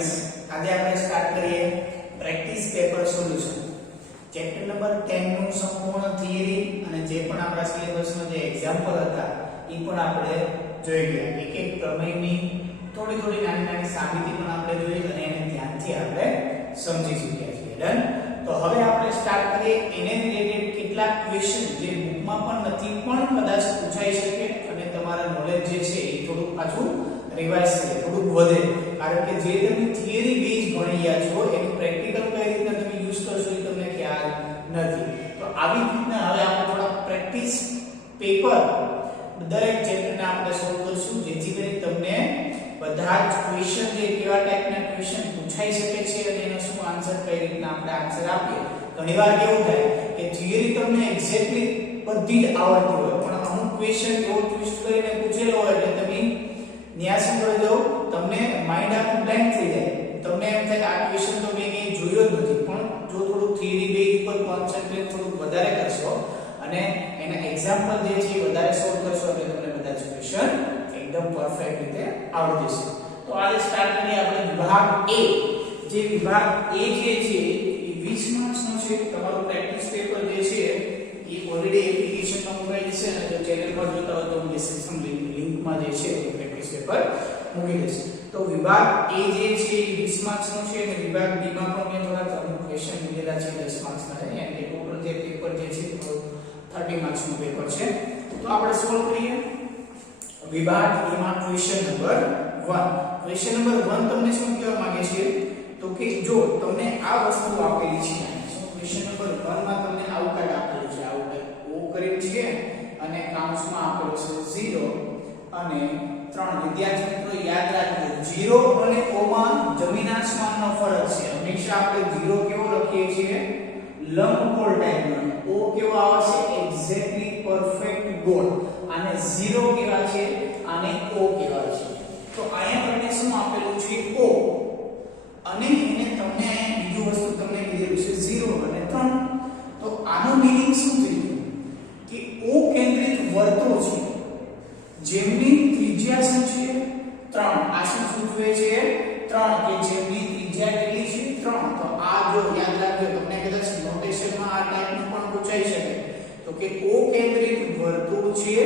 Students, આજે આપણે start કરીએ practice paper solution. Chapter number 10 નું સંપૂર્ણ થિયરી અને જે પણ આપણા સિલેબસનો જે એક્ઝામ્પલ હતા એ પણ આપણે જોઈ ગયા. એક એક પ્રમેયની થોડી નાની સાબિતી પણ આપણે જોઈ અને એને ધ્યાનથી આપણે સમજી ચૂક્યા છીએ. ડન. તો હવે આપણે સ્ટાર્ટ કરીએ એને રિલેટેડ કેટલાક ક્વેશ્ચન જે બુકમાં પણ નથી પણ કદાચ પૂછાઈ શકે અને તમારા નોલેજ જે છે એ થોડું પાછું રિવાઇઝ કરે, થોડું વધે. કારણ કે જે તમે થિયરી બેઝ ભણી ગયા છો એનું પ્રેક્ટિકલ કઈ રીતના તમે યુઝ કરશો એ તમને ખ્યાલ નથી. તો આવી રીતના હવે આપણે થોડા પ્રેક્ટિસ પેપર દરેક ચેપ્ટરને આપણે સોલ્વ કરશું, જેથી કરીને તમને બધા જ ક્વેશ્ચન જે કેવા ટાઈપના ક્વેશ્ચન પૂછાઈ શકે છે અને એનો શું આન્સર કઈ રીતના આપણે આન્સર આપીએ. ઘણીવાર કેવું થાય કે થિયરી તમને એક્ઝેક્ટલી બધી જ આવડતી હોય પણ અમુક ક્વેશ્ચન એવો ટ્વિસ્ટ કરીને પૂછેલો હોય એટલે તમે ન્યાસી કરી દો, તમને માઇન્ડ આખું બ્લેન્ક થઈ જાય. તમને એમ થાય કે આ ક્વેશ્ચન તો મેં ક્યાંય જોયો જ નથી. પણ જો થોડું થિયરી બેઝ ઉપર કોન્સન્ટ્રેટ થોડું વધારે કરશો અને એના એક્ઝામ્પલ જે છે એ વધારે સોલ્વ કરશો એટલે તમને બધા જ ક્વેશ્ચન એકદમ પરફેક્ટ રીતે આવડી જશે. તો આજે સ્ટાર્ટ કરીએ આપણે વિભાગ A. જે વિભાગ A જે છે એ 20 માર્ક્સ નો છે. તમારું પ્રેક્ટિસ પેપર જે છે એ ઓલરેડી એપ્લિકેશનમાં મુકાઈ જશે અને જો ચેનલ પર જોતા હો તો હું ડિસ્ક્રિપ્શન લિંકમાં જે છે એ પ્રેક્ટિસ પેપર મૂકી દઈશ. તો વિભાગ A જે છે એ 20 માર્ક્સ નો છે અને વિભાગ B માં પણ મેં થોડા અમુક ક્વેશ્ચન લીધેલા છે 10 માર્ક્સ ના. એટલે કે ટોટલ જે પેપર જે છે 30 માર્ક્સ નું પેપર છે. તો આપણે સોલ્વ કરીએ વિભાગ A માં ક્વેશ્ચન નંબર 1. ક્વેશ્ચન નંબર 1 તમને શું કહેવા માંગે છે તો કે જો તમને આ વસ્તુ આપેલી છે, ક્વેશ્ચન નંબર 1 માં તમને આવું કાઢ આપેલું છે, આવું કાઢ ઓ કરેલ છે અને કાઉન્સમાં આપેલો છે 0 અને 3. વિદ્યાર્થી મિત્રો યાદ રાખજો 0 અને o માં જમીન આસમાનનો ફરક છે. હંમેશા આપણે 0 કેવો લખીએ છીએ લંબગોળ ટાઈપનો, o કેવો આવે છે એક્ઝેક્ટલી પરફેક્ટ ગોળ. આને 0 કેવા છે, આને o કેવા છે. તો અહીંયા તમને શું આપેલું છે o અને એને તમને અહીંયા બીજું વસ્તુ તમને કીધેલું છે 0 અને 3. તો આનો મીનિંગ શું થયું કે o કેન્દ્રિત વર્તુળ છે જેમની ત્રિજ્યા શું છે 3. આ શું સૂચવે છે 3 કે જેમની ત્રિજ્યા કેટલી છે 3. તો આ જો યાદ રાખજો તમને કદાચ નોટેશનમાં આ ટાઈપનું પણ પૂછાઈ શકે. તો કે o કેન્દ્રિત વર્તુળ છે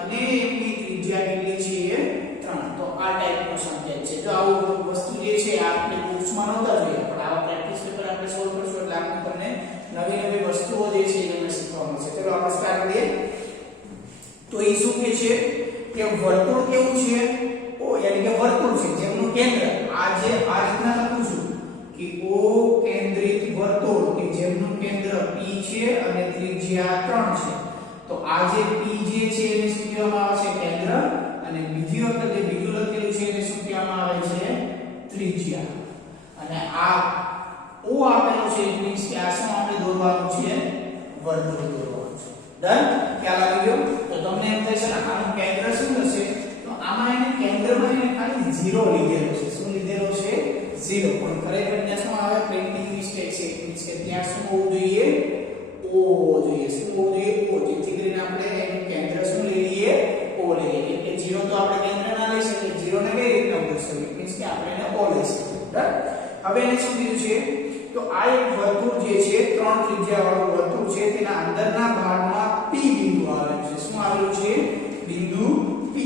અને એમની ત્રિજ્યા કેટલી છે 3. તો આ ટાઈપનો સંકેત છે. જો આવું વસ્તુ જે છે આપણે બુક્સમાં નહોતા જોઈએ પણ આવા પ્રેક્ટિસ પેપર આપણે સોલ્વ કરશું એટલે આપણે તમને નવી વસ્તુઓ જે છે એ તમને શીખવા મળશે. ચલો આપણે સ્ટાર્ટ કરીએ. તો એ શું કહે છે કે વર્તુળ કેવું છે o એટલે કે વર્તુળ છે જેમનું કેન્દ્ર આ રીતના લખું છું કે o કેન્દ્રિત વર્તુળ કે જેમનું કેન્દ્ર P છે અને ત્રિજ્યા 3 છે. તો આ જે P જે છે એને શું કહેવામાં આવે છે કેન્દ્ર અને બીજી વખત જે બીજું લખેલું છે એને શું કહેવામાં આવે છે ત્રિજ્યા. અને આ o આપેલો છે એટલે મીન્સ કે આ શું આપણે દોરવાનું છે વર્તુળ દોરવાનું છે. ડન. ખ્યાલ આવી ગયો. તો તમને એમ થશે ને આનું કેન્દ્ર શું થશે તો આમાં એને કેન્દ્રમાં એને ખાલી 0 લીધેલો છે. શું લીધેલો છે 0. પણ ખરેખર ત્યાં શું આવે પ્રિન્ટિંગ મિસ્ટેક છે. મીન્સ કે ત્યાં શું હોવું જોઈએ o જોઈએ. શું હોવું જોઈએ o. જેથી કરીને આપણે એનું કેન્દ્ર શું લઈ લઈએ o લઈ લઈએ. એટલે 0 તો આપણે કેન્દ્ર ના લઈ શકીએ. 0 ને કઈ રીતના મૂકશું મીન્સ કે આપણે એને o લઈ શકીએ. બરાબર. હવે એને શું કીધું છે તો આ એક વર્તુળ જે છે 3 ત્રિજ્યા વાળું વર્તુળ છે તેના અંદરના ભાગમાં P બિંદુ આવેલું છે. શું આવેલું છે બિંદુ P.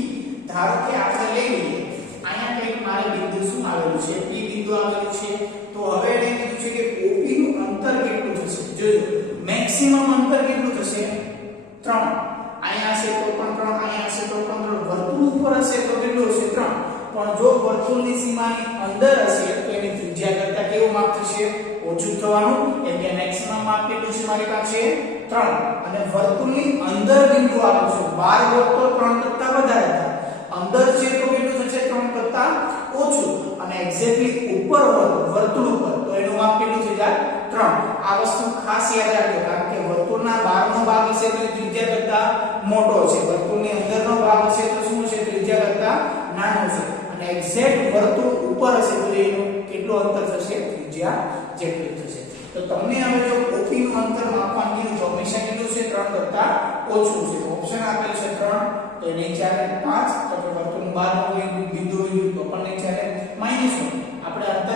ધારો કે આપણે લઈ લઈએ અહીંયા કંઈક મારે બિંદુ શું આવેલું છે P બિંદુ આવેલું છે. તો હવે એને કીધું છે કે OP નું અંતર કેટલું થશે. જોજો મેક્સિમમ અંતર કેટલું થશે 3. અહીંયા હશે તો પણ 3, અહીંયા હશે તો પણ 3. વર્તુળ ઉપર હશે તો કેટલું હશે 3. પણ જો વર્તુળની સીમાની અંદર હશે તો એની ત્રિજ્યા કરતા કેવું માપ થશે ઓછું થવાનું. એટલે મેક્સિમમ માપ કેટલું છે મારી પાસે 3. અને વર્તુળની અંદર બિંદુ આવેલું છે 12 હોત તો 3 કરતા વધારે થાય. અંદર છે તો કેટલું થશે 3 કરતા ઓછું. અને એક્ઝેક્ટલી ઉપર હોત વર્તુળ ઉપર તો એનું માપ કેટલું થઈ જાય 3. આ વસ્તુ ખાસ યાદ રાખજો કારણ કે વર્તુળના બહારનો ભાગ હશે તો ત્રિજ્યા કરતા મોટો છે, વર્તુળની અંદરનો ભાગ હશે તો શું છે ત્રિજ્યા કરતા નાનો છે. અને એક્ઝેક્ટ વર્તુળ ઉપર હશે તો એનું કેટલું અંતર થશે ત્રિજ્યા જેટલું થશે. તો તમને હવે જો OP નું અંતર માપવાનું કીધું તો હંમેશા કેટલું છે 3 કરતા ઓછું છે. ઓપ્શન આપેલ છે 3 તો એ નહીં ચાલે. 5 તો કે વર્તુળનું બહારનું કોઈ બિંદુ હોય તો પણ નહીં ચાલે. -1 આપણે અંતર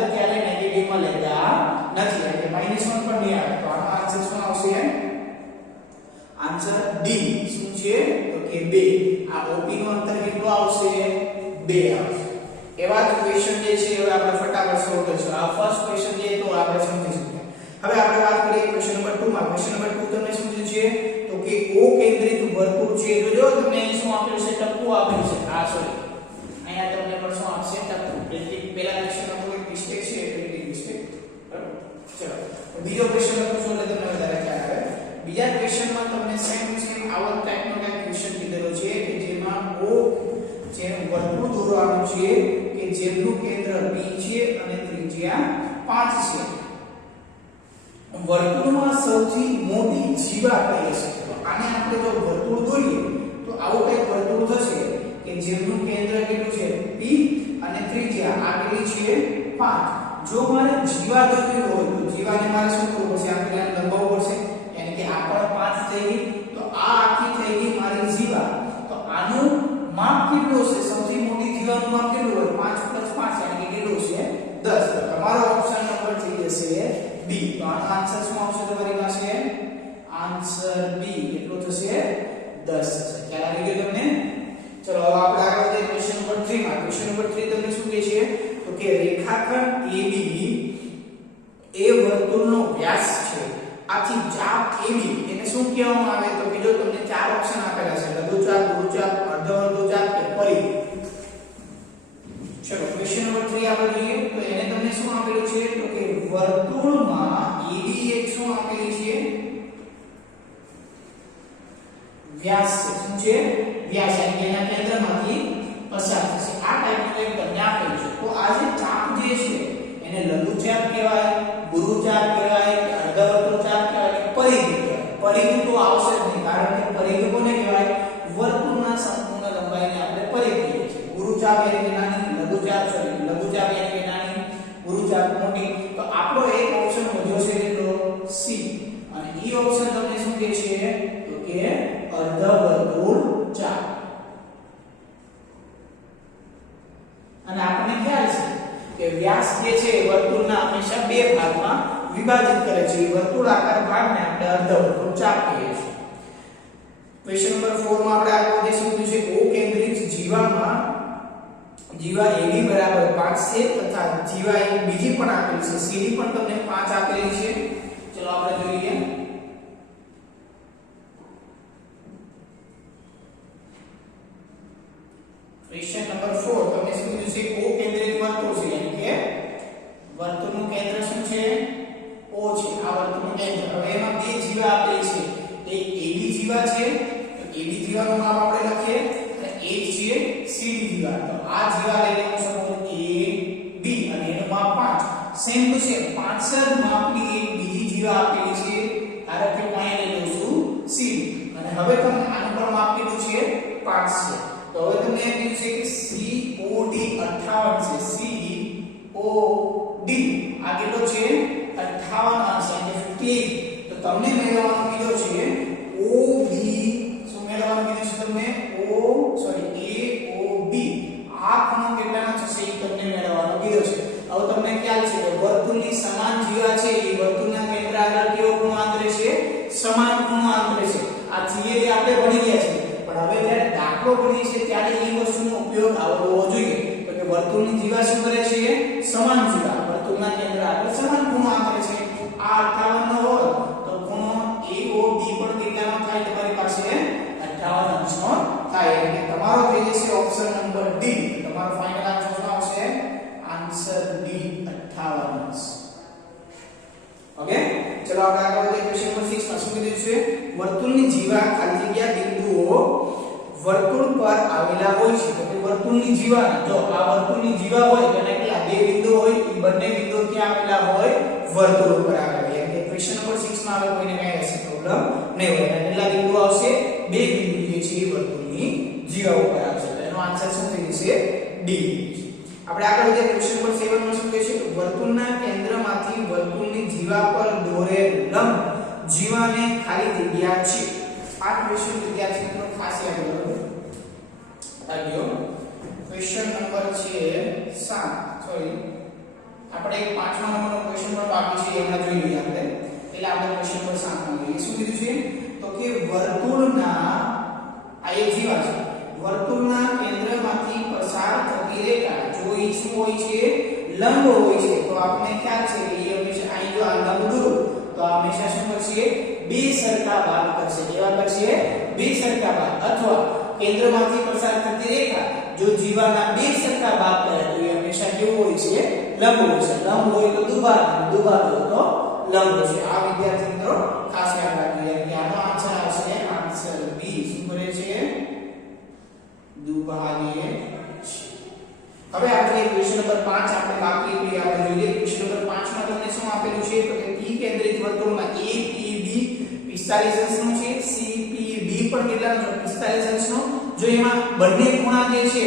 2 આવશે એવા જ ક્વેશ્ચન જે છે હવે આપણે ફટાફટ સોલ્વ કરીશું આ ફર્સ્ટ ક્વેશ્ચન જે તો આપણે સમજીશું હવે આપણે વાત કરીએ ક્વેશ્ચન નંબર 2 માં ક્વેશ્ચન નંબર 2 તમને શું પૂછ્યું છે તો કે ઓ કેન્દ્રિત વર્તુળ છે જો તમને શું આપેલું છે ટપ્પુ આપેલું છે આ સોરી અહીંયા તમને પણ શું આપશે ટપ્પુ એટલે પહેલા ક્વેશ્ચનમાં કોઈ મિસ્ટેક છે એટલે મિસ્ટેક બરાબર ચલો બીજો ક્વેશ્ચન લખું છું એટલે તમને વધારે ખ્યાલ આવે બીજા ક્વેશ્ચનમાં તમને સેમ આવો ટાઈપનો કંઈક ક્વેશ્ચન કીધેલો છે કે જેમાં ઓ જે વર્તુળ દોરવાનું છે કે જેનું કેન્દ્ર B છે અને ત્રિજ્યા 5 છે વર્તુળમાં સૌથી મોટી જીવા કઈ હશે તો આને આપણે જો વર્તુળ દોરીએ તો આવું કંઈક વર્તુળ થશે કે જેનું કેન્દ્ર કેટલું છે P અને ત્રિજ્યા આ કેટલી છે 5 જો મારે જીવા દોરવી હોય તો જીવાને મારે શું કરવું પડશે આ પેલા લંબાવવું પડશે એટલે કે આ પણ 5 થઈ ગઈ તો આ આખી થઈ ગઈ મારી જીવા તો આનું માપ કેટલું હશે સૌથી મોટી જીવાનું માપ કેટલું હોય 5 + 5 એટલે કે કેટલું છે 10 તો તમારો ઓપ્શન નંબર થઈ જશે B તો આનો આન્સર શું આવશે તમારી પાસે આન્સર B કેટલો થશે 10 થશે ખ્યાલ આવી ગયો તમને ચલો હવે આપણે આગળ જઈએ ક્વેશ્ચન નંબર 3 માં ક્વેશ્ચન નંબર 3 તમને શું કહે છે તો કે રેખાખંડ AB એ વર્તુળનો વ્યાસ છે આથી ચાપ AB એને શું કહેવામાં આવે તો કે જો તમને ચાર ઓપ્શન આપેલા છે લઘુચાપ ગુરુચાપ અર્ધવર્તુચાપ કે પરિઘ ચલો ક્વેશ્ચન નંબર 3 આપણે જોઈએ તો એને તમને શું આપેલું છે તો કે વર્તુળમાં AB એક શું આપેલી છે વ્યાસ શું છે વ્યાસ એટલે કે એના કેન્દ્રમાંથી પસાર થશે આ ટાઈપનું એક તમને આપેલું છે તો આ જે ચાપ જે છે એને લઘુચાપ કહેવાય ગુરુચાપ કહેવાય કે અર્ધવર્તુચાપ કહેવાય કે પરિઘ કહેવાય પરિઘ તો આવશે જ નહીં કારણ કે પરિઘ કોને કહેવાય વર્તુળના સંપૂર્ણ લંબાઈને આપણે પરિઘ કહીએ છીએ ગુરુચાપ એટલે કે નાની લઘુચાપ એટલે કે નાની ગુરુચાપ મોટી તો આપણો એક ઓપ્શન વધ્યો છે કેટલો C અને ઈ ઓપ્શન તમને શું કહે છે તો કે અર્ધવર્તુચાપ અને આપણને ખ્યાલ છે કે વ્યાસ જે છે વર્તુળના હંમેશા બે ભાગમાં વિભાજિત કરે છે વર્તુળાકાર ભાગને આપણે અર્ધવર્તુચાપ કહીએ છીએ ક્વેશ્ચન નંબર 4 માં આપણે આગળ જે શોધ્યું છે ઓ કેન્દ્રિત જીવામાં જીવા AB બરાબર 5 છે તથા જીવા એક બીજી પણ આપેલી છે CD પણ તમને 5 આપેલી છે ચલો આપણે જોઈએ ક્વેશ્ચન નંબર 4 તમને શું કીધું છે ઓ કેન્દ્રિત વર્તુળ છે એટલે કે વર્તુળનું કેન્દ્ર શું છે O છે આ વર્તુળનું કેન્દ્ર હવે એમાં બે જીવા આપેલી છે એક AB જીવા છે તો AB જીવાનું માપ આપણે લખીએ અને એક છે CD જીવા તો આ જીવા લઈ લેવું સપોઝ AB અને એનું માપ 5 સેમ ટુ સેમ 5 માપની એક બીજી જીવા આપેલી છે ધારો કે હું અહીંયા લઈ લઉં છું CD અને હવે તમને આનું પણ માપ કેટલું છે 5 છે તો હવે તમને એમ કીધું છે કે COD 58 છે COD આ કેટલો છે 58 અંશ એટલે 58 તો તમને મેળવવાનું કીધો છે OB શું મેળવવાનું કીધું છે તમને AOB આ ખૂણો કેટલાનો થશે એ તમને મેળવવાનો કીધો છે હવે તમને ખ્યાલ છે કે વર્તુળની સમાન જીવા છે એ વર્તુળના કેન્દ્ર આગળ કેવો ખૂણો આંતરે છે સમાન ખૂણો આંતરે છે આ થિયરી આપણે ભણી ગયા છે પણ હવે જ્યારે દાખલો ભણીએ છીએ ત્યારે એ વસ્તુનો ઉપયોગ આવડવો જોઈએ તો કે વર્તુળની જીવા શું કરે છે સમાન જીવા વર્તુળના કેન્દ્ર આગળ સમાન ખૂણો આંતરે છે આ 58 નો હોય તો ખૂણો AOB પણ કેટલાનો થાય તમારી પાસે 58 અંશનો થાય એટલે તમારો થઈ જશે ઓપ્શન નંબર D તમારો ફાઇનલ આન્સર શું આવશે આન્સર D 58 અંશ ઓકે ચલો આપણે આગળ વધીએ ક્વેશ્ચન નંબર 6 માં શું કીધું છે વર્તુળની જીવા ખાલી જગ્યા બિંદુઓ વર્તુળ પર આવેલા હોય છે તો કે વર્તુળની જીવા જો આ વર્તુળની જીવા હોય તો એના કેટલા બે બિંદુ હોય એ બંને બિંદુ ક્યાં આવેલા હોય વર્તુળ ઉપર આવેલા હોય એટલે ક્વેશ્ચન નંબર 6 માં આવે કોઈને કઈ હશે પ્રોબ્લેમ નહીં હોય અને કેટલા બિંદુ આવશે બે બિંદુ જે છે એ વર્તુળની જીવા ઉપર આવશે તો એનો આન્સર શું થઈ જશે D આપણે આગળ વધીએ ક્વેશ્ચન નંબર 7 માં શું કહે છે વર્તુળના કેન્દ્રમાંથી વર્તુળની જીવા પર દોરેલ લંબ જીવાને ખાલી જગ્યા છે આ ક્વેશ્ચન વિદ્યાર્થી મિત્રો ખાસ યાદ રાખજો ક્વેશ્ચન નંબર છે 7 સોરી આપણે એક 5મા નંબરનો ક્વેશ્ચન પણ બાકી છે એમાં જોઈ લઈએ આપણે એટલે આપણે ક્વેશ્ચન નંબર 7 માં જોઈએ શું કીધું છે તો કે વર્તુળના આ એક જીવા છે વર્તુળના કેન્દ્રમાંથી પસાર થતી શું હોય છે? લંબ હોય છે. તો આપણે ખ્યાલ છે કે એ હંમેશા અહીં જો આ લંબ દોરો તો આ હંમેશા શું કરશે? બે સરખા ભાગ કરશે. કેવા કરશે? બે સરખા ભાગ. અથવા કેન્દ્રમાંથી પસાર થતી રેખા જો જીવાના બે સરખા ભાગ કરે તો એ હંમેશા કેવું હોય છે? લંબ હોય છે. લંબ હોય તો દુભાગ, દુભાગ હોય તો લંબ છે. આ વિદ્યાર્થી મિત્રો ખાસ યાદ રાખજો કે આનો આન્સર આવશે આન્સર બી. શું કરે છે? દુભાગે છે. હવે આપણે ક્વેશ્ચન નંબર 5 આપણે બાકી છે આપણે જોઈએ. ક્વેશ્ચન નંબર 5 માં તમને શું આપેલું છે? તો કે P કેન્દ્રિત વર્તુળમાં APB 45 અંશનો છે, CPB પણ કેટલાનો? 45 અંશનો. જો એમાં બંને ખૂણા જે છે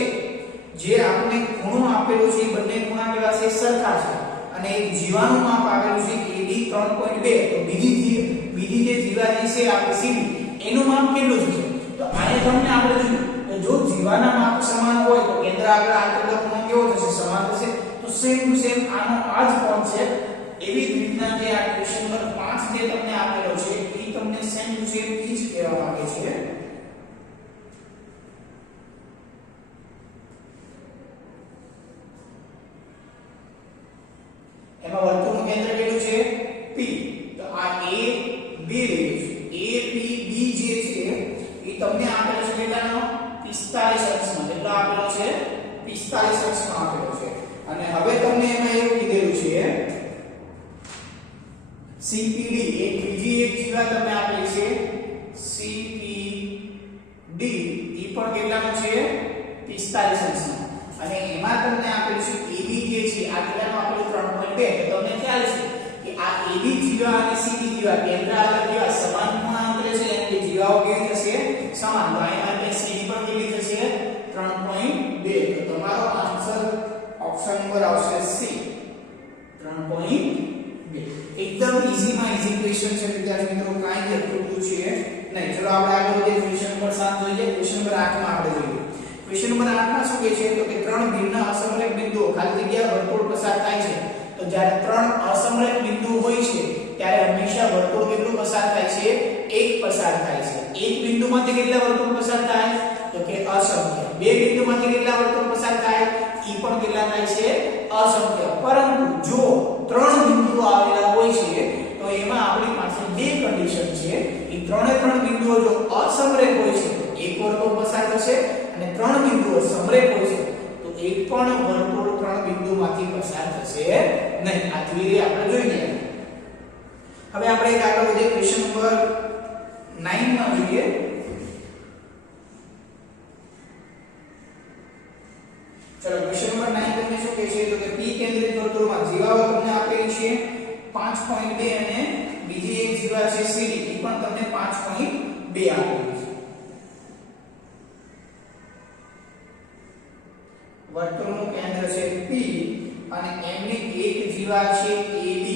જે આપણે ખૂણો આપેલો છે એ બંને ખૂણા કેવા છે? સરખા છે. અને એક જીવાનું માપ આપેલું છે AB 3.2. તો બીજી જે જીવા જે છે આપણે CD એનું માપ કેટલું છે? તો આને તમને આપણે જોયું જો જીવાના માપ સમાન હોય તો કેન્દ્ર આગળ આંતરગત ખૂણો કેવો થશે? સમાન થશે. તો સેમ ટુ સેમ આનો આ જ કોન્સેપ્ટ એવી જ રીતના જે આ ક્વેશ્ચન નંબર 5 જે તમને આપેલો છે એ તમને સેમ ટુ સેમ ઈ જ કહેવા માંગે છે. એમાં વર્તુળનું કેન્દ્ર કેટલું છે? P. તો આ A B લીધું છે. APB જે છે એ તમને આપેલો છે કેટલાનો? 45 અંશનો. કેટલો આપેલો છે? 45 અંશનો આપેલો છે. અને હવે તમને એમાં એવું કીધેલું છે CPD એક બીજી એક જીવા તમને આપેલી છે CPD એ પણ કેટલાનો છે? 45 અંશનો. અને એમાં તમને આપેલું છે AB જે છે આ કેટલાનો આપેલું? 3.2. તો તમને ખ્યાલ છે કે આ AB જીવા અને CD જીવા કેન્દ્ર આગળ કેવા સમાન ખૂણા અંતરે છે એટલે કે જીવાઓ કેવી થશે? સમાન. તો અહીં માટે CD પણ કેટલી થશે? 3.2. તો તમારો આન્સર ઓપ્શન નંબર આવશે C 3.2. એકદમ ઈઝી માં ઈઝી ક્વેશ્ચન છે વિદ્યાર્થી મિત્રો, કાંઈ અઘરું છે નહીં. ચલો આપણે આગળ વધીએ. ક્વેશ્ચન નંબર 7 જોઈએ. ક્વેશ્ચન નંબર 8 માં આપણે જોઈએ. ક્વેશ્ચન નંબર 8 માં શું કહે છે? તો કે ત્રણ ભિન્ન અસમરેખ બિંદુઓ ખાલી જગ્યા વર્તુળ પસાર થાય છે. તો જ્યારે ત્રણ અસમરેખ બિંદુઓ હોય છે ત્યારે હંમેશા વર્તુળ કેટલું પસાર થાય છે? એક પસાર થાય છે. એક બિંદુમાંથી કેટલા વર્તુળ પસાર થાય? તો કે અસંખ્ય. બે બિંદુમાંથી કેટલા વર્તુળ પસાર થાય? ઈ પણ કેટલા થાય છે? અસંખ્ય. પરંતુ જો ત્રણ બિંદુઓ આવેલા હોય છે તો એમાં આપણી પાસે બે કન્ડિશન છે. એ ત્રણ બિંદુઓ જો અસમરેખ હોય છે તો એક વર્તુળ પસાર થશે, અને ત્રણ બિંદુઓ સમરેખ હોય છે તો એક પણ વર્તુળ ત્રણ બિંદુમાંથી પસાર થશે નહીં. આ થિયરી આપણે જોઈ લઈએ. હવે આપણે એક આગળ વધીએ. ક્વેશ્ચન નંબર 9 માં જોઈએ. ચલો ક્વેશ્ચન નંબર 9 તમને શું કહે છે? તો કે P કેન્દ્રિત વર્તુળમાં જીવાઓ તમને આપેલી છે 5.2 અને બીજી એક જીવા છે CD એ પણ તમને 5.2 આપેલી છે. વર્તુળનું કેન્દ્ર છે P અને એમની એક જીવા છે AB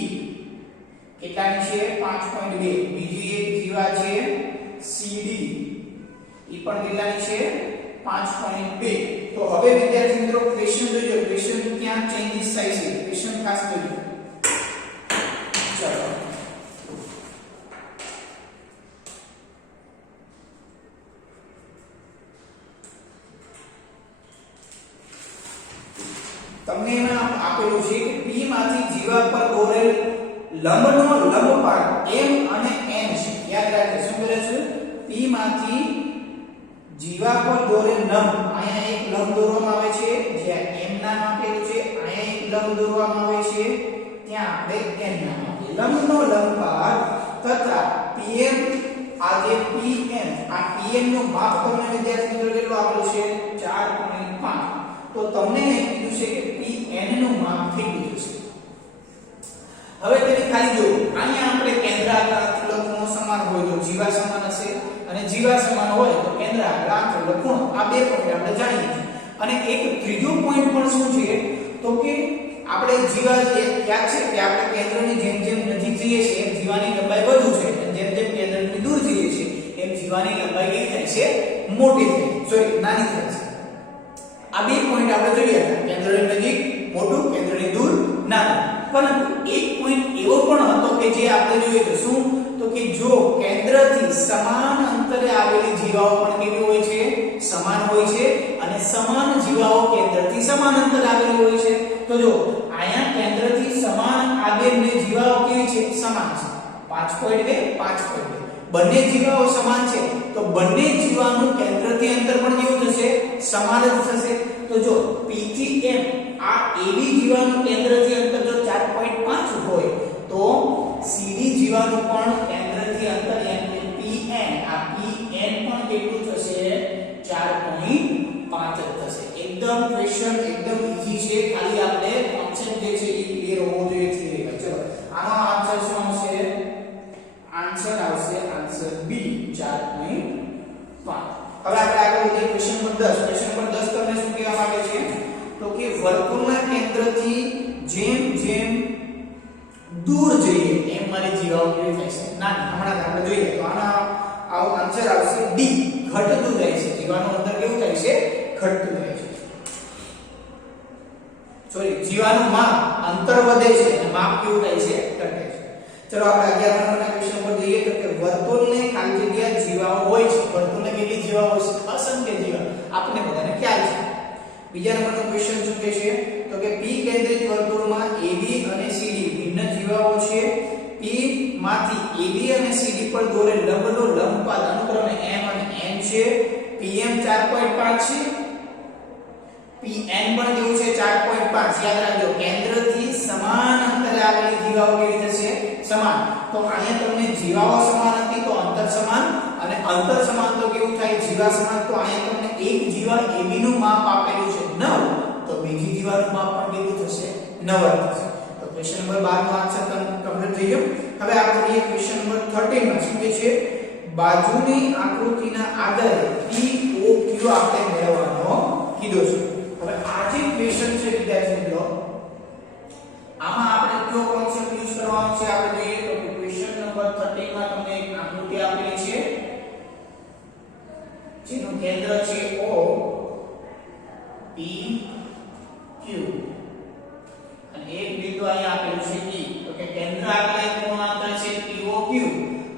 કેટલાની છે? 5.2. બીજી એક જીવા છે CD એ પણ કેટલાની છે? 5.2. તો હવે વિદ્યાર્થી મિત્રો ક્વેશ્ચન જોજો. ક્વેશ્ચન ક્યાં ચેન્જીસ થાય છે? ક્વેશ્ચન ખાસ જોજો. ચલો તમને એમાં આપેલું છે કે P માંથી જીવા પર દોરેલ લંબનો લંબપાળ M અને N છે. યાદ રાખજો શું બોલે છે? P માંથી જીવા પર દોરેલ લંબ, અહીંયા એક લંબ દોરવામાં આવે છે જ્યાં M નામ આપેલું છે, અહીંયા એક લંબ દોરવામાં આવે છે ત્યાં આપણે N નામ આપીએ. લંબનો લંબપાળ તથા PM આ જે PM આ PM નું માપ તમને વિદ્યાર્થી મિત્રો કેટલું આપેલું છે? 4.5. તો તમને એ કીધું છે કે PN નું માપ કેટલું છે? હવે તેને ખાલી જો અહીંયા આપણે કેન્દ્ર આગળ ખૂણો સમાન હોય તો જીવા સમાન હશે, અને જીવા સમાન હોય તો કેન્દ્ર આગળ ખૂણો. આ બે પોઈન્ટ આપણે જાણીએ છીએ. અને એક ત્રીજો પોઈન્ટ પણ શું છે? તો કે આપણે જીવા યાદ છે કે આપણે કેન્દ્રની જેમ જેમ નજીક જઈએ છીએ એમ જીવાની લંબાઈ વધુ છે, અને જેમ જેમ કેન્દ્રથી દૂર જઈએ છીએ એમ જીવાની લંબાઈ કેવી થાય છે? મોટી થાય, નાની થાય છે. આ બે પોઈન્ટ આપણે જોઈએ હતા. કેન્દ્રની નજીક મોટું, કેન્દ્રની દૂર નાનું. પરંતુ એક પોઈન્ટ એવો પણ હતો કે જે આપણે જોઈએ તો શું? તો કે જો કેન્દ્રથી સમાન અંતરે આવેલી જીવાઓ પણ કેવી હોય છે? સમાન હોય છે. અને સમાન જીવાઓ કેન્દ્રથી સમાન અંતરે આવેલી હોય છે. તો જો અહીંયા કેન્દ્રથી સમાન આવેલી જીવાઓ કેવી છે? સમાન છે. 5.2 5.2 બંને જીવાઓ સમાન છે તો બંને જીવાનું કેન્દ્રથી અંતર પણ કેવું થશે? સમાન જ થશે. તો જો P થી M આ એવી જીવાનું કેન્દ્રથી અંતર જો 4.5 હોય તો CD જીવાનું પણ કેન્દ્રથી અંતર એટલે કે PN આ PN પણ કેટલું થશે? 4.5 થશે. એકદમ ક્વેશ્ચન એકદમ ઈઝી છે. ખાલી આપણે કોન્સેપ્ટ જે છે એ ક્લિયર હોવો જોઈએ થિયરીમાં. ચલો આનો આન્સર શું આવશે? આન્સર આવશે આન્સર બી 4.5. હવે આપણે આગળ વધીએ ક્વેશ્ચન નંબર 10. ક્વેશ્ચન નંબર 10 તમને શું કહેવા માંગે છે? તો કે વર્તુળના કેન્દ્રથી જેમ જેમ દૂર જઈએ એમ મારી જીવાઓ કેવી થાય છે? નાની. હમણાં આપણે જોઈએ તો આનો આન્સર આવશે ડી. ઘટતું જાય છે. જીવાનું અંતર કેવું થાય છે? ઘટતું જાય છે. સોરી, જીવાનું માપ અંતર વધે છે અને માપ કેવું થાય છે? ઘટે છે. ચલો આપણે 11 નંબરના ક્વેશ્ચન પર જઈએ તો કે વર્તુળને ખાલી જગ્યા જીવાઓ હોય છે. વર્તુળને કેટલી જીવાઓ હોય છે? અસંખ્ય જીવા. આપણે બધાને ખ્યાલ છે. બીજા નંબરનો ક્વેશ્ચન શું કહે છે? તો કે P કેન્દ્રિત વર્તુળમાં AB અને CD ભિન્ન જીવાઓ છે. P માંથી AB અને CD પર દોરેલ લંબનો લંબપાત અનુક્રમે M અને N છે. PM 4.5 છે. PN પણ કેવું છે? 4.5. યાદ રાખજો કેન્દ્રથી સમાન અંતરે આવેલી જીવાઓ કેવી થશે? સમાન. તો અહીંયા તમને જીવાઓ સમાન હતી તો અંતર સમાન અને અંતર સમાન તો કેવું થાય? જીવા સમાન. તો અહીંયા તમને એક જીવા AB નું માપ આપેલું છે 9 તો બીજી જીવાનું માપ પણ કેટલું થશે? 9 થશે. તો ક્વેશ્ચન નંબર 12 નો આન્સર કમ્પ્લીટ થઈ ગયો. હવે આપણે જોઈએ ક્વેશ્ચન નંબર 13 માં શું કહે છે? બાજુની આકૃતિના આધારે POQ આપણે મેળવવાનો કીધો છે. હવે આ જે ક્વેશ્ચન છે વિદ્યાર્થી મિત્રો આમાં આપણે કયો કોન્સેપ્ટ યુઝ કરવાનો છે? આપણે જોઈએ તો ક્વેશ્ચન નંબર 13 માં તમને એક આકૃતિ આપેલી છે જેનું કેન્દ્ર છે O P Q અને એક બિંદુ અહીંયા આપેલું છે E. તો કે કેન્દ્ર આગળ એક કોણ અંતર છે POQ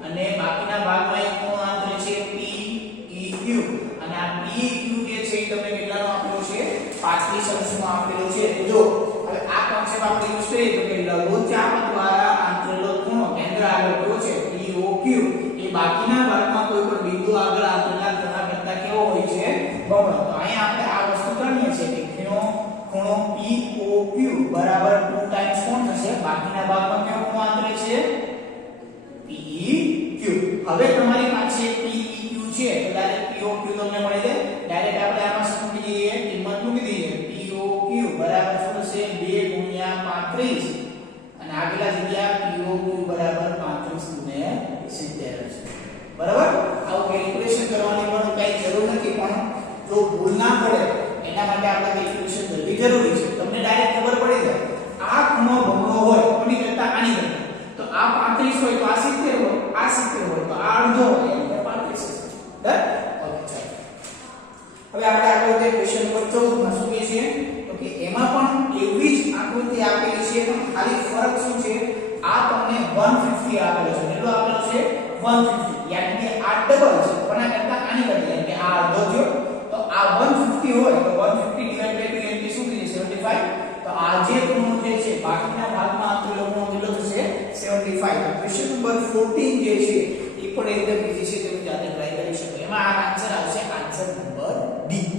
અને બાકીના ભાગમાં એક કોણ અંતર છે PEQ અને આ PEQ જે છે એ તમને કેટલાનો આપેલો છે? 35 અંશનો આપેલો છે. તો જો હવે આ કોન્સેપ્ટ આપણે યુઝ કરીએ તો કે લંબોચાપ દ્વારા આંતરેલો ખૂણો કેન્દ્ર આગળ કયો છે? POQ એ બાકીના ભાગમાં કોઈ પણ બિંદુ આગળ આંતરેલા ખૂણા કરતા કેવો હોય છે? બમણો. તો અહીંયા આપણે આ વસ્તુ કરીએ છીએ કે ખૂણો POQ બરાબર 2 ટાઈમ્સ કોણ થશે? બાકીના ભાગમાં કયો ખૂણો આંતરે છે? PEQ. હવે તમારી પાસે PEQ છે તો ડાયરેક્ટ POQ તમને મળી જાય. ડાયરેક્ટ આપણે આમાં શું મૂકી દઈએ? કિંમત મૂકી દઈએ. POQ બરાબર શું થશે? 2 ગુણ્યા 35 અને આગલા જગ્યા POQ બરાબર 35 ગુણ્યા 70 છે. બરાબર? આવું કેલ્ક્યુલેશન કરવાની પણ કઈ જરૂર નથી પણ જો ભૂલ ના પડે એના માટે આપણે કેલ્ક્યુલેશન કરવી જરૂરી છે. તમને ડાયરેક્ટ ખબર પડી જાય આ ખૂણો બમણો હોય કોની કરતા આની કરતા તો આ 35 હોય તો આ 70 હોય આ 70 હોય તો આ અડધો હોય એટલે 35 છે. બરાબર? ઓકે ચાલો. હવે આપણે આગળ વધીએ ક્વેશ્ચન નંબર 14 માં શું કહે છે? તો કે એમાં પણ એવી જ આકૃતિ આપેલી છે પણ ખાલી ફરક શું છે? આ તમને 150 આપેલો છે. કેટલો આપેલો છે? 150. યાની કે આ ડબલ છે કોના કરતા આની કરતા એટલે કે આ અડધો થયો. તો આ 150 હોય તો 150 ડિવાઇડ બાય 2 એટલે શું થઈ જશે? 75. તો આ જે ખૂણો જે છે બાકીના ભાગમાં આંતરેલો ખૂણો કેટલો થશે? 75. ક્વેશ્ચન નંબર 14 જે છે એ પણ એકદમ ઈઝી છે. તમે જાતે ટ્રાય કરી શકો. એમાં આ આન્સર આવશે answer number D.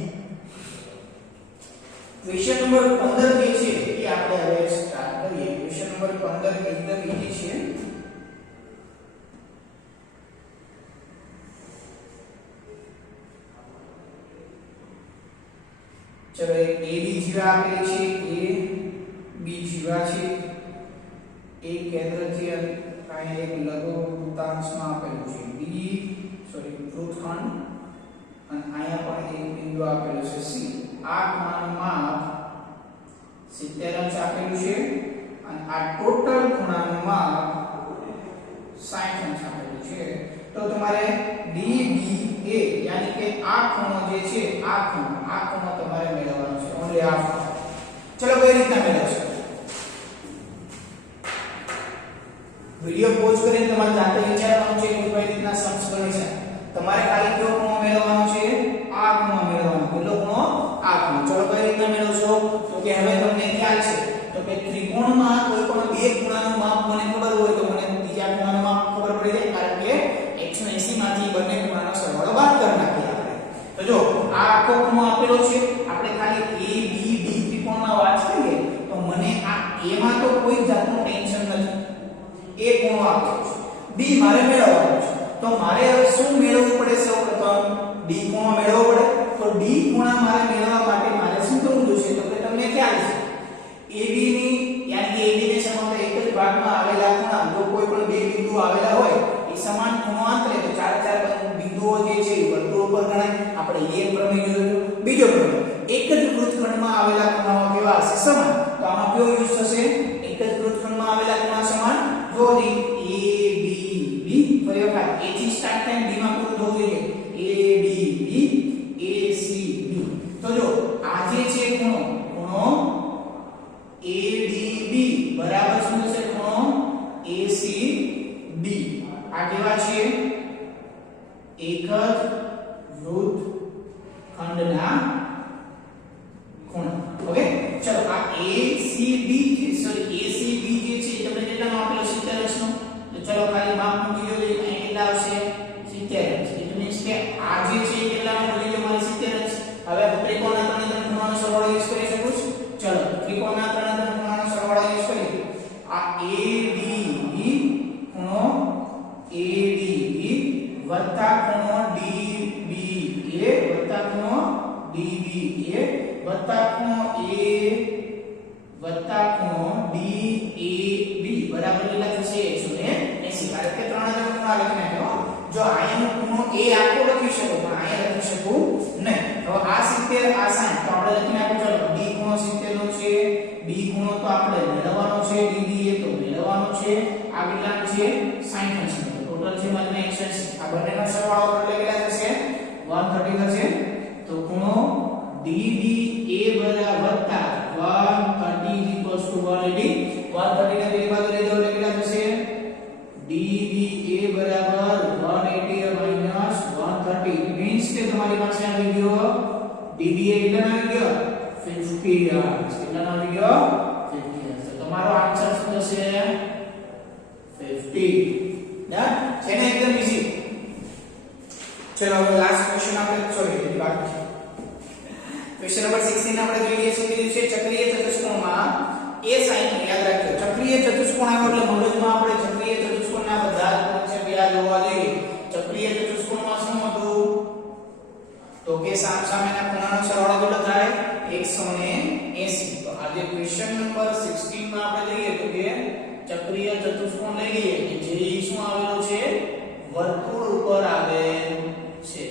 Question number 15 જે છે એ આપણે હવે સ્ટાર્ટ કરીએ. ક્વેશ્ચન નંબર 15 એકદમ ઈઝી છે. ચલો એક AB જીવા આપેલી છે A B જીવા છે A કેન્દ્રથી અહીંયા એક લઘુવૃત્તાંશમાં આપેલું છે B વૃત્તખંડ અને અહીંયા પણ એક બિંદુ આપેલું છે C. આ ખૂણાનું માપ 70 અંશ આપેલું છે અને આ ટોટલ ખૂણાનું માપ 60 અંશ આપેલું છે. તો તમારે DBA યાની કે આ ખૂણો જે છે આ ખૂણો તમારે મેળવવાનો છે. ઓન્લી આ ખૂણો. ચલો કઈ રીતના મેળવશો? વિડિયો પોઝ કરીને તમારે જાતે વિચારવાનું ખૂણાની સમકક્ષ છે. તમારે ખાલી કયો ખૂણો મેળવવાનો છે? આ ખૂણો મેળવવાનો. કેટલો ખૂણો? આ ખૂણો. ચલો કઈ રીતે મેળવશો? તો કે હવે તમને ખ્યાલ છે તો કે ત્રિકોણમાં કોઈ પણ બે ખૂણાનું માપ મને ખબર હોય તો મને ત્રીજા ખૂણાનું માપ ખબર પડી જાય, કારણ કે 180 માંથી બંને ખૂણાનો સરવાળો બાદ કરી નાખીએ આપણે. તો જો આ આખો ખૂણો આપેલો છે, આપણે ખાલી A B D ત્રિકોણમાં વાત કરીએ તો મને આ A માં તો કોઈ જાતનું ટેન્શન નથી. A ખૂણો આપેલો છે, B મારે મેળવવાનો છે. તો મારે હવે શું મેળવવું પડે? સૌપ્રથમ D ખૂણો મેળવવો પડે. તો D ખૂણા મારે મેળવવા માટે મારે શું કરવું જોઈએ? તો કે તમને ખ્યાલ છે AB ની યાની કે AB ને સમાંતર એક જ ભાગમાં આવેલા ખૂણા જો કોઈ પણ બે બિંદુ આવેલા હોય એ સમાન ખૂણો આંતરે તો ચાર ચાર બિંદુઓ જે છે વર્તુળ ઉપર ગણાય. આપણે એક પ્રમેય જોયો. બીજો પ્રમેય એક જ વૃત્તખંડમાં આવેલા ખૂણાઓ કેવા હશે? સમાન. તો આમાં કયો યુઝ થશે? એક જ વૃત્તખંડમાં આવેલા ખૂણા સમાન. જો A B B ફરી વખત A થી સ્ટાર્ટ થાય B માં પૂરું થવું જોઈએ. A B B A C B. તો જો આ જે છે ખૂણો ADB બરાબર શું થશે? ખૂણો ACB. આ કેવા છે? એક જ વૃત્તખંડના ખૂણા. ઓકે, ચલો આ ACB જે છે તમને કેટલાનો આપેલો? 70 નો. તો ચલો ખાલી માપ મૂકી દો. અહીં કેટલા આવશે? 70. ઇટ મીન્સ કે આ જે છે કેટલાનો મળી ગયો? મારે 70 છે. હવે ત્રિકોણના ત્રણે ખૂણાનો સરવાળો યુઝ કરી શકું છું. ચલો ત્રિકોણના ત્રણે ખૂણાનો સરવાળો યુઝ કરીએ. આ ADB ખૂણો ADB વત્તા ખૂણો DBA વત્તા ખૂણો DBA વત્તા ખૂણો A વત્તા ખૂણો DAB બરાબર કેટલા થશે? 180. કારણ કે ત્રણે ખૂણા લખી નાખ્યો. જો આયાનો ખૂણો A આખો લખી શકો પણ આયા લખી શકું નહીં. હવે આ 70 આ 60 તો આપણે લખી નાખો. ચલો D ખૂણો 70 નો છે, B ખૂણો તો આપણે મેળવવાનો છે, DBA તો મેળવવાનો છે. આ કેટલા છે? 60 છે. ટોટલ છે મને 180. આ બંનેનો સરવાળો એટલે કેટલા થશે? 130 થશે. તો ખૂણો DBA બરાબર વત્તા 130 180. 130 ને બે બાજુ લઈ જાઓ એટલે કેટલા થશે? DBA બરાબર 180 130 મીન્સ કે તમારી પાસે આવી ગયો DBA કેટલાનો આવી ગયો? 50 હર્ટ્ઝ. કેટલાનો આવી ગયો? 50 હર્ટ્ઝ. તો તમારો આન્સર શું થશે? 50. ડન છે ને? એકદમ ઈઝી. ચલો હવે લાસ્ટ ક્વેશ્ચન આપણે સોરી બાકી છે. ક્વેશ્ચન નંબર 16 આપણે જોઈએ છે કીધું છે ચક્રીય ચતુષ્કોણમાં A sin યાદ રાખજો. ચક્રીય ચતુષ્કોણ આવ્યો એટલે મગજમાં આપણે ચક્રીય ચતુષ્કોણના બધા જ કોન્સેપ્ટ યાદ હોવા જોઈએ. ચક્રીય ચતુષ્કોણમાં શું હતું? તો કે સામેના ખૂણાનો સરવાળો કેટલો થાય? 180. તો આજે ક્વેશ્ચન નંબર 16 માં આપણે લઈએ તો કે ચક્રીય ચતુષ્કોણ લઈ લઈએ કે જે શું આવેલો છે? વર્તુળ ઉપર આવેલ છે.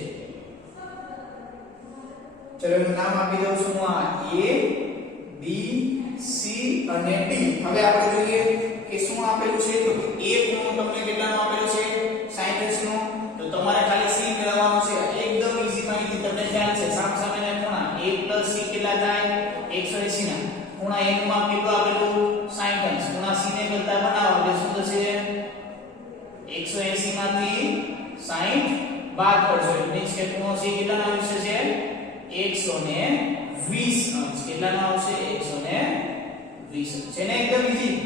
ચલો એનું નામ આપી દઉં છું હું. આ A B C અને D. હવે આપણે જોઈએ કે શું આપેલું છે. તો કે A ખૂણો તમને કેટલાનો આપેલો છે? 60 નો. તો તમારે ખાલી C મેળવવાનો છે. એકદમ ઈઝી માહિતી તમને ખ્યાલ છે. સામસામેના ખૂણા A + C કેટલા થાય? 180 ના. ખૂણા A નું માપ કેટલું આપેલું? 60. ખૂણા C ને કરતા બનાવો એટલે શું થશે? 180 માંથી 60 બાદ કરશો. મીન્સ કે ખૂણો C કેટલાનો આવશે છે? 120 અંશ. કેટલાનો આવશે? 120 છે ને? એકદમ ઈઝી.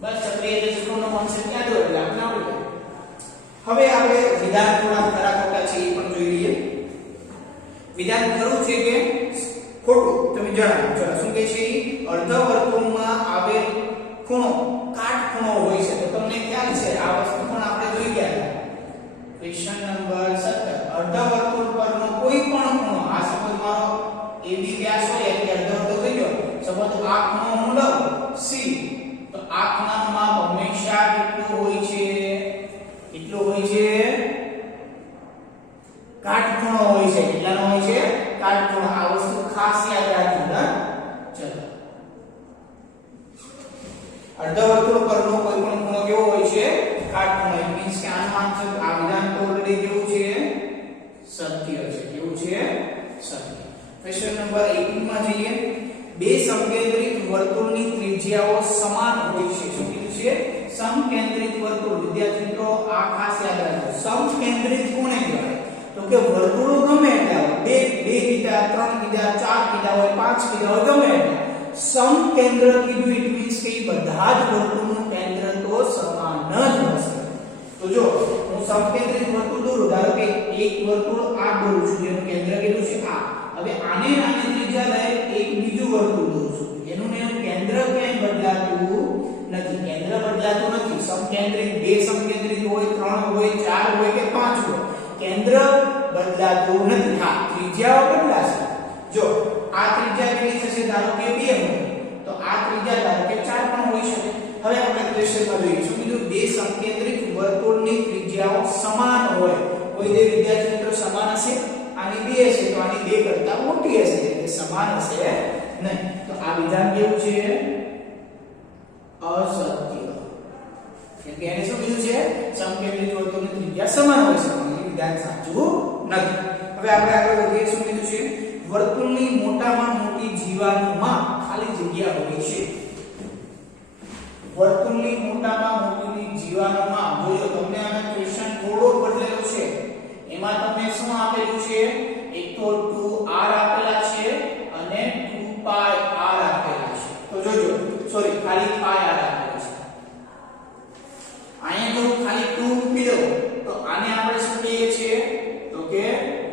બસ ચક્રીય ચતુષ્કોણનો કોન્સેપ્ટ યાદ હોય એટલે આપણે આવડી જાય. હવે આપણે વિધાન થોડા ખરા ખોટા છે એ પણ જોઈ લઈએ. વિધાન ખરું છે કે ખોટું તમે જણાવો. ચલો શું કહે છે? અર્ધવર્તુળમાં આવેલ ખૂણો કાટખૂણો હોય છે. તો તમને ખ્યાલ છે આ વસ્તુ પણ આપણે જોઈ ગયા. ક્વેશ્ચન નંબર 17 અર્ધવર્તુળ પરનો કોઈ પણ ખૂણો, આ સપોઝ મારો AB વ્યાસ હોય એટલે અર્ધવર્તુળ થઈ ગયો. સપોઝ આ ખૂણો હું લઉં C, તો આ ખૂણાનું માપ હંમેશા કેટલું હોય છે? કેટલું હોય છે? કાટખૂણો હોય છે. કેટલાનો હોય છે? કાટખૂણો. આ વસ્તુ ખાસ યાદ રાખજો. ચલો અર્ધવર્તુળ પરનો કોઈ પણ ખૂણો કેવો હોય છે? કાટખૂણો. ઇટ મીન્સ કે આનું આન્સર આ વિધાન તો ઓલરેડી કેવું છે? સત્ય છે. કેવું છે? સત્ય. ક્વેશ્ચન નંબર 18 માં જઈએ. બે સંકેન્દ્રિત વર્તુળની ત્રિજ્યાઓ સમાન હોય છે. શું કીધું છે? સમકેન્દ્રિત વર્તુળ. વિદ્યાર્થી મિત્રો આ ખાસ યાદ રાખજો. સમકેન્દ્રિત કોને કહેવાય? તો કે વર્તુળો ગમે એટલા હોય, બે કીધા, ત્રણ કીધા, ચાર કીધા હોય, પાંચ કીધા હોય, ગમે એટલા. સમકેન્દ્ર કીધું ઇટ મીન્સ કે બધા જ વર્તુળનું કેન્દ્ર તો સમાન જ હશે. તો જો હું સમકેન્દ્રિત વર્તુળ દોરું, ધારો કે એક વર્તુળ આ દોરું છું જેનું કેન્દ્ર કેટલું છે આ. હવે આને ત્રિજ્યા લઈ એક બીજું વર્તુળ દોરું છું, એનું કેન્દ્ર ક્યાંય બદલાતું નથી. કેન્દ્ર બદલાતું નથી. સમકેન્દ્રિત, બે સમકેન્દ્રિત હોય, ત્રણ હોય, ચાર હોય કે પાંચ હોય, કેન્દ્ર બદલાતું નથી. હા, ત્રિજ્યાઓ બદલાશે. જો આ ત્રિજ્યા કેટલી થશે? ધારો કે 2 હોય તો આ ત્રિજ્યા ધારો કે 4 પણ હોઈ શકે. હવે આપણે ક્વેશ્ચનમાં જોઈએ શું કીધું? બે સમકેન્દ્રિત વર્તુળની ત્રિજ્યાઓ સમાન હોય. કોઈ બે વિદ્યાર્થી મિત્રો સમાન હશે? આની 2 હશે તો આની 2 કરતા મોટી હશે, એટલે સમાન હશે નહીં. તો આ વિધાન કેવું છે? અસત્ય. કેમ કે એને શું કીધું છે? સમકેન્દ્રિત વર્તુળની ત્રિજ્યા સમાન હોય છે. એ વિધાન સાચું નથી. હવે આપણે આગળ વધીએ. શું કીધું છે? વર્તુળની મોટામાં મોટી જીવાનુમાં ખાલી જગ્યા હોય છે. વર્તુળની મોટામાં મોટી જીવાનુમાં જોજો તમને આનો ક્વેશ્ચન થોડો બદલેલો છે. એમાં તમને શું આપેલું છે? એક તો 2r આપેલા છે અને 2πr આપેલા છે. તો જોજો, સોરી, ખાલી πr આપેલા છે. અહીંયા જો ખાલી 2 મૂકી દો તો આને આપણે શું કહીએ છીએ? તો કે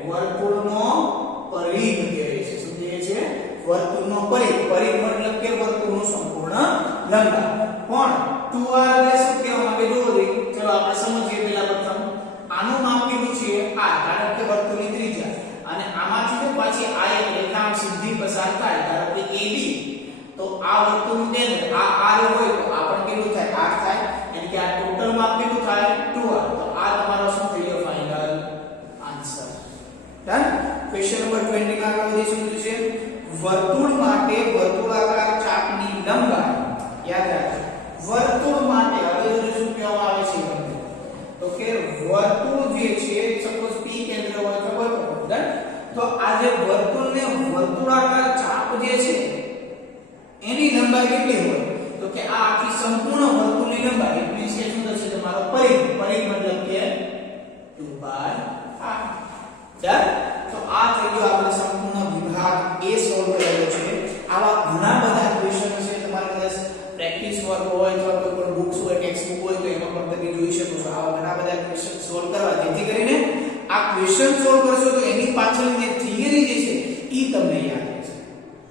વર્તુળનો પરિઘ કહેવાય છે. શું કહીએ છીએ? વર્તુળનો પરિઘ. પરિઘ મતલબ કે વર્તુળનું સંપૂર્ણ લંબાઈ. પણ 2r એટલે શું કહેવામાં આવે? જો ચલો આપણે સમજીએ. પહેલા પ્રથમ આનું માપ કેટલું છે? r, કારણ કે વર્તુળની ત્રિજ્યા. અને આમાંથી જો પાછી આ એક રેખા સીધી પસાર થાય, ધારો કે AB, તો આ વર્તુળનું કેન્દ્ર આ r હોય તો આ પણ કેટલું થાય? r થાય. એટલે કે આ ટોટલ માપ કેટલું થાય? 2r. તો આ તમારો શું થઈ ગયો? Final answer. Done. Question number 20 માં આગળ વધીશું. છે વર્તુળ માટે વર્તુળાકાર ચાપની લંબાઈ. યાદ રાખજો, વર્તુળ માટે હવે શું કહેવામાં આવે છે? તો કે વર્તુળ જે છે, સપોઝ P કેન્દ્ર હોય તો વર્તુળ, તો આ જે વર્તુળને વર્તુળાકાર ચાપ જે છે એની લંબાઈ કેટલી હોય? તો કે આ આખી સંપૂર્ણ વર્તુળની લંબાઈ એટલે કે શું થશે? તમારો પરિઘ. પરિઘ મતલબ કે 2πr. તો આ થઈ ગયો આપણે સંપૂર્ણ વિભાગ A સોલ્વ કરેલો છે. આવા ઘણા બધા ક્વેશ્ચન છે. તમારે કદાચ પ્રેક્ટિસ વર્ક હોય અથવા કોઈ પણ બુક્સ હોય, ટેક્સ્ટ બુક હોય તો એમાં પણ તમે જોઈ શકો છો. આવા ઘણા બધા ક્વેશ્ચન સોલ્વ કરવા, જેથી કરીને આ ક્વેશ્ચન સોલ્વ કરશો તો એની પાછળની જે થિયરી જે છે ઈ તમને યાદ રહેશે.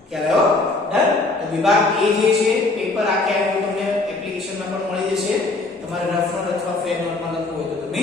ખ્યાલ આવ્યો? ડન. તો વિભાગ A જે છે પેપર આખે આખું તમને એપ્લિકેશનમાં પણ મળી જશે. તમારે રફ નોટ અથવા ફેર નોટમાં લખવું હોય તો તમે